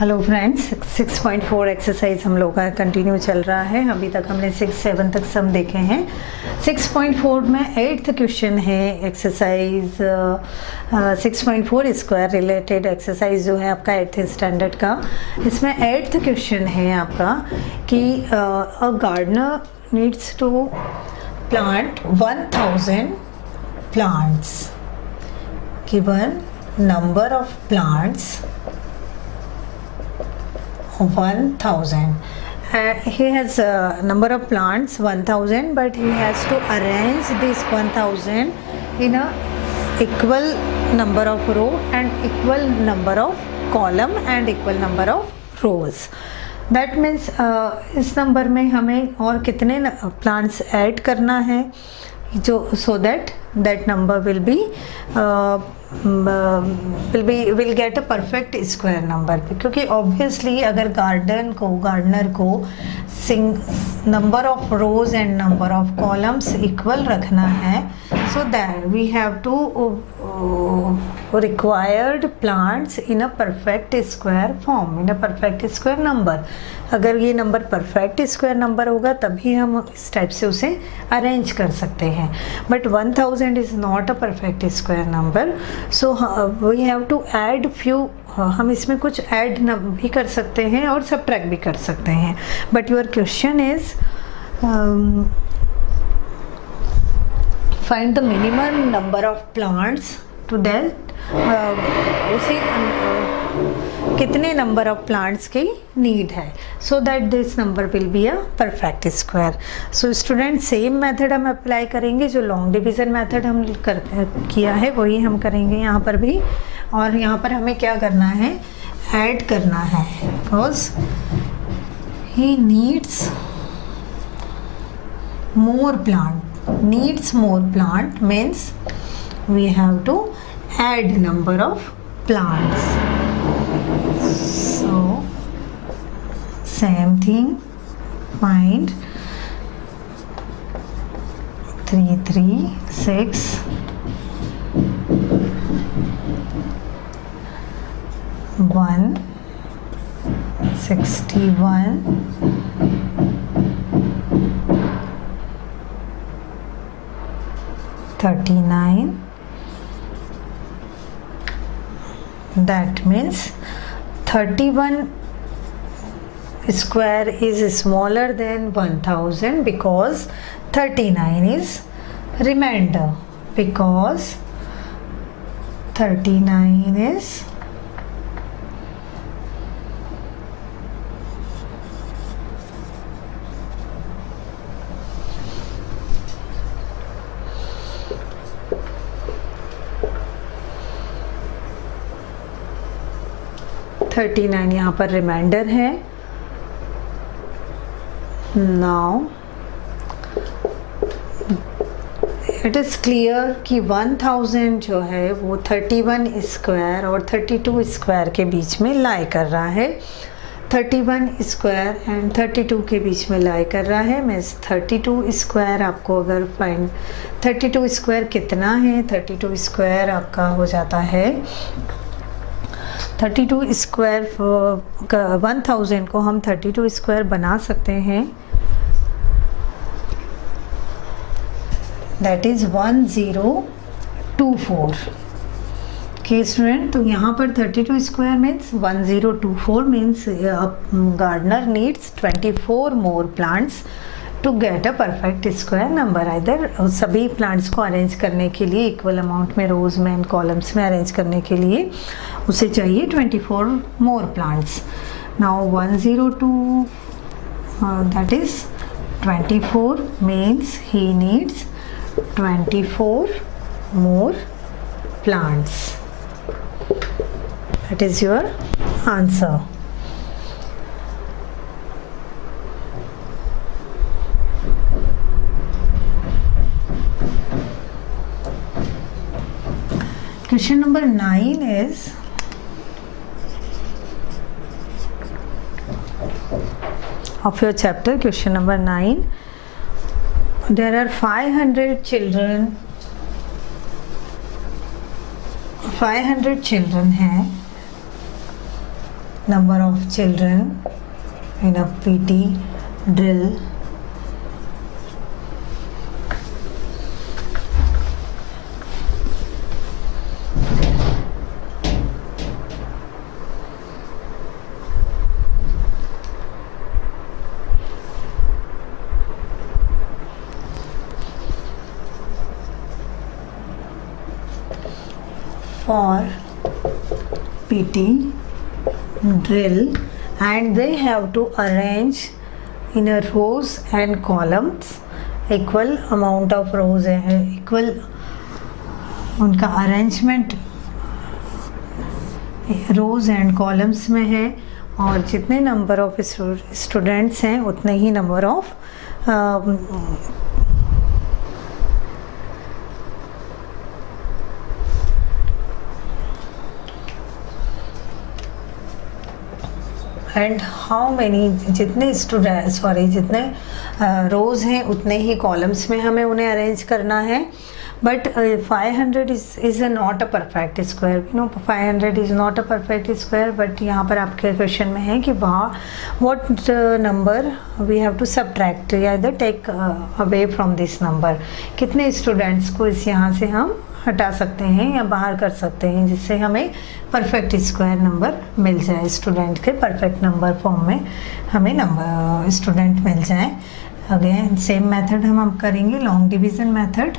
Hello friends, 6.4 exercise हम लोग का कंटिन्यू चल रहा है। अभी तक हमने 6-7 तक सम देखे हैं। 6.4 में 8th क्वेश्चन है एक्सरसाइज 6.4 स्क्वायर रिलेटेड एक्सरसाइज जो है आपका 8th स्टैंडर्ड का। इसमें 8th क्वेश्चन है आपका कि a gardener needs to plant 1000 plants. Given number of plants 1000. He has a number of plants 1000, but he has to arrange this 1000 in a equal number of row and equal number of column and equal number of rows. That means इस number में हमें और कितने plants add करना है जो so that number will get a perfect square number। क्योंकि obviously अगर गार्डनर को number of rose and number of columns equal रखना है, so that we have to required plants in a perfect square form, in a perfect square number। अगर ये number perfect square number होगा तभी हम इस टाइप से उसे अरेंज कर सकते हैं। But 1000 is not a perfect square number, so we have to add few. हम इसमें कुछ ऐड भी कर सकते हैं और सबट्रैक्ट भी कर सकते हैं। But your question is find the minimum number of plants to that. उसे कितने नंबर ऑफ प्लांट्स की नीड है so that this number will be a perfect square. So student, same method हम अप्लाई करेंगे जो लॉन्ग डिवीज़न मेथड हम किया है वही हम करेंगे यहाँ पर भी। और यहाँ पर हमें क्या करना है, ऐड करना है, because he needs more plant means we have to add number of plants। So same thing, find 3 3 6 161 39। That means 31 square is smaller than 1000 because 39 is remainder, because 39 is यहाँ पर रिमाइंडर है। नाउ इट इज़ क्लियर कि 1000 जो है वो 31 square और 32 square के बीच में लाई कर रहा है। 31 स्क्वायर एंड 32 के बीच में लाई कर रहा है। मीन्स 32 स्क्वायर आपको अगर फाइंड 32 स्क्वायर कितना है, 32 स्क्वायर आपका हो जाता है 32 स्क्वायर 1000 को हम 32 स्क्वायर बना सकते हैं, दैट इज़ 1024 के स्टूडेंट। तो यहाँ पर 32 square means 1024 means gardener needs 24 more plants to get a perfect square number. इधर सभी प्लांट्स को अरेंज करने के लिए इक्वल अमाउंट में रोज में एंड कॉलम्स में अरेंज करने के लिए उसे चाहिए 24 more plants. Now 102 that is 24 means he needs 24 more plants. That is your answer. Question number 9 is of your chapter, question number 9. There are 500 children 500 children हैं number of children in a PT drill for PT drill, and they have to arrange in a rows and columns, equal amount of rows है, equal उनका arrangement rows and columns में है, और जितने number of students हैं उतने ही number of and how many जितने जितने रोज़ हैं उतने ही कॉलम्स में हमें उन्हें अरेंज करना है. But 500 is not a perfect square. You know 500 is not a perfect square. But यहाँ पर आपके क्वेश्चन में है कि what number we have to subtract या इधर take away from this number. कितने स्टूडेंट्स को इस यहाँ से हम हटा सकते हैं या बाहर कर सकते हैं जिससे हमें परफेक्ट स्क्वायर नंबर मिल जाए, स्टूडेंट के परफेक्ट नंबर फॉर्म में हमें नंबर स्टूडेंट मिल जाए. अगेन सेम मेथड हम करेंगे, long division method.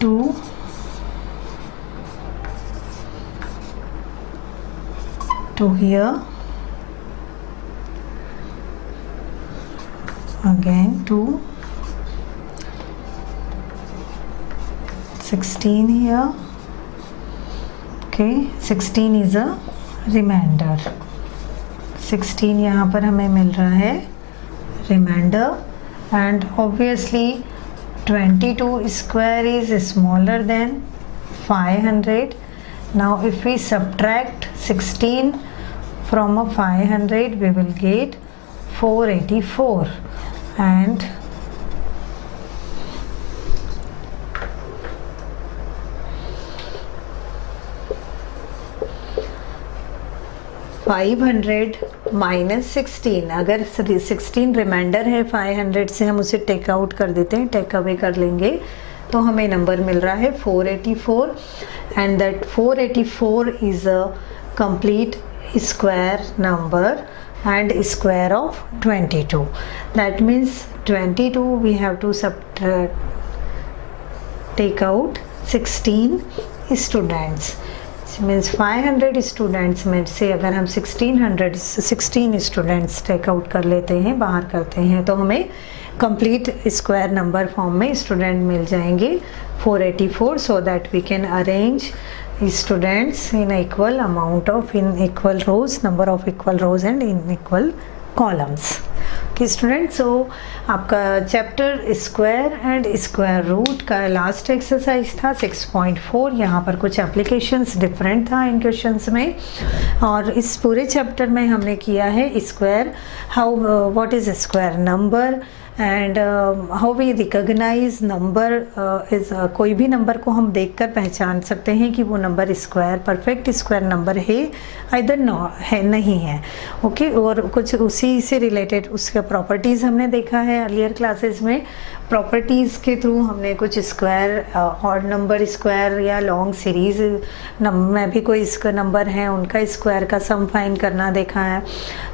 2 to here, again 2, 16 here. Okay, 16 is a remainder. 16 यहाँ पर हमें मिल रहा है remainder, and obviously 22 square is smaller than 500. Now if we subtract 16 from a 500 we will get 484, and 500 minus 16, अगर 16 reminder है 500 से हम उसे टेक आउट कर देते हैं, टेक अवे कर लेंगे, तो हमें नंबर मिल रहा है 484. And that 484 is a complete square number and square of 22. That means 22 we have to subtract, take out 16 students. Means 500 students में से अगर हम 16 स्टूडेंट्स टेक आउट कर लेते हैं, बाहर करते हैं, तो हमें कंप्लीट स्क्वायर नंबर फॉर्म में स्टूडेंट मिल जाएंगे 484, so that we can arrange students in equal amount of in equal rows, number of equal rows and in equal columns. कि स्टूडेंट्स, सो आपका chapter square and square root का last exercise था 6.4. यहाँ पर कुछ applications different था इन questions में, और इस पूरे चैप्टर में हमने किया है square, how what is square number and how we recognize number is. कोई भी नंबर को हम देखकर पहचान सकते हैं कि वो number square perfect square number है इधर है नहीं है. ओके, और कुछ उसी से रिलेटेड उसका प्रॉपर्टीज़ हमने देखा है अर्लियर क्लासेस में. प्रॉपर्टीज़ के थ्रू हमने कुछ स्क्वायर ऑड नंबर स्क्वायर या लॉन्ग सीरीज में भी कोई नंबर है उनका स्क्वायर का सम फाइंड करना देखा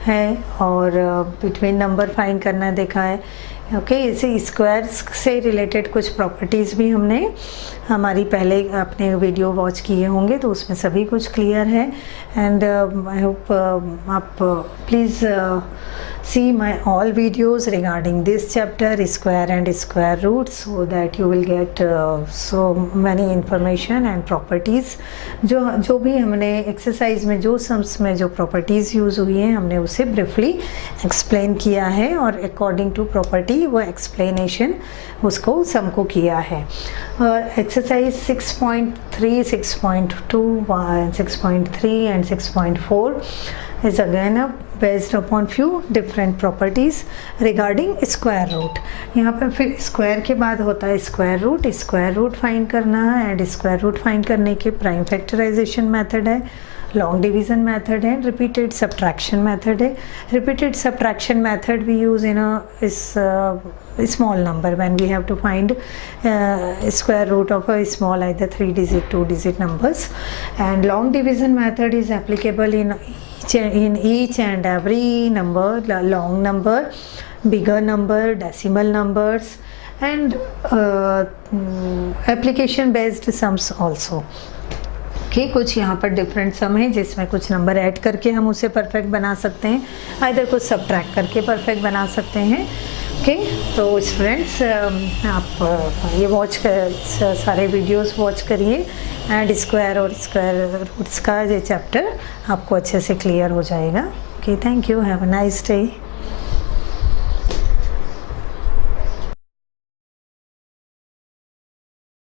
है और बिटवीन नंबर फाइंड करना देखा है. ओके, इसे स्क्वायर्स से रिलेटेड कुछ प्रॉपर्टीज़ भी हमने हमारी पहले अपने वीडियो वॉच किए होंगे, तो उसमें सभी कुछ क्लियर है. एंड आई होप आप please see my all videos regarding this chapter square and square roots, so that you will get so many information and properties. जो भी हमने एक्सरसाइज में जो सम्स में जो प्रॉपर्टीज़ यूज़ हुई हैं हमने उसे ब्रीफली एक्सप्लेन किया है, और अकॉर्डिंग टू प्रॉपर्टी वो एक्सप्लेनेशन उसको सम को किया है. और exercise 6.3, 6.2, 6.3 and 6.4 is again based upon few different properties regarding square root. यहाँ पर फिर स्क्वायर के बाद होता है स्क्वायर रूट फाइंड करना है, एंड स्क्वायर रूट फाइंड करने के प्राइम फैक्टराइजेशन मेथड है, लॉन्ग डिवीजन मेथड है, रिपीटेड सब्ट्रैक्शन मेथड है. Repeated subtraction method we use in a small number when we have to find square root of a small either 3-digit 2-digit numbers, and long division method is applicable in each and every number, long number, bigger number, decimal numbers, and application based sums also. कि कुछ यहाँ पर different सम है जिसमें कुछ number add करके हम उसे परफेक्ट बना सकते हैं, आइदर कुछ सब्ट्रैक्ट करके परफेक्ट बना सकते हैं. ओके, तो स्टूडेंट्स आप ये सारे वीडियोस वॉच करिए, एंड स्क्वायर और स्क्वायर रूट्स का ये चैप्टर आपको अच्छे से क्लियर हो जाएगा. Okay, thank you, have a nice day.